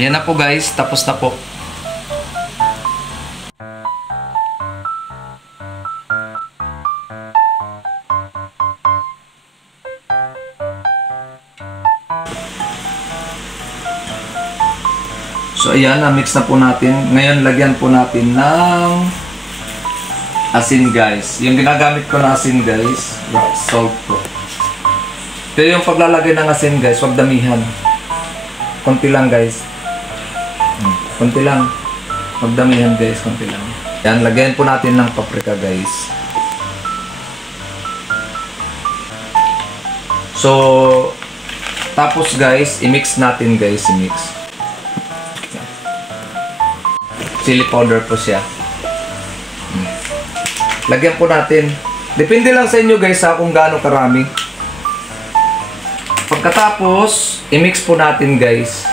Yan na po guys, tapos na po. So ayan, na-mix na po natin. Ngayon lagyan po natin ng asin guys. Yung ginagamit ko na asin guys, rock salt po. Pero yung paglalagay ng asin guys, huwag damihan. Konti lang guys. Konti lang. Huwag damihan guys, konti lang. Yan, lagyan po natin ng paprika guys. So, tapos guys, i-mix natin guys, i-mix. Chili powder po siya. Lagyan po natin. Depende lang sa inyo guys ha, kung gaano karami. Pagkatapos, i-mix po natin guys.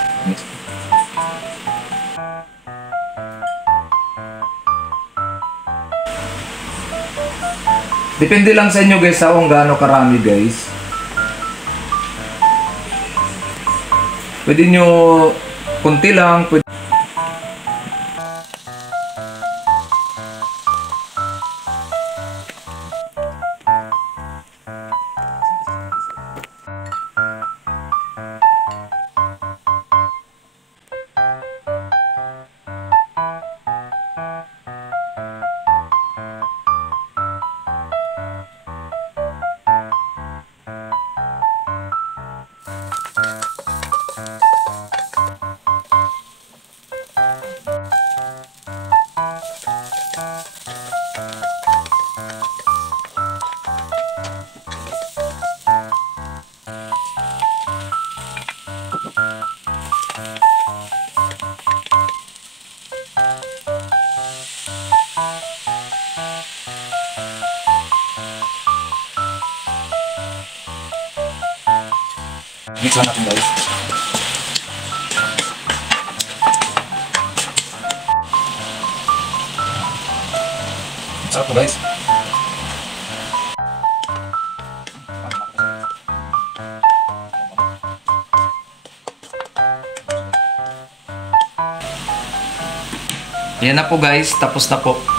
Depende lang sa inyo guys ha, kung gaano karami guys. Pwede nyo kunti lang. Pwede. Mix lang natin guys. Sarap po guys. Yan na po guys, tapos na po.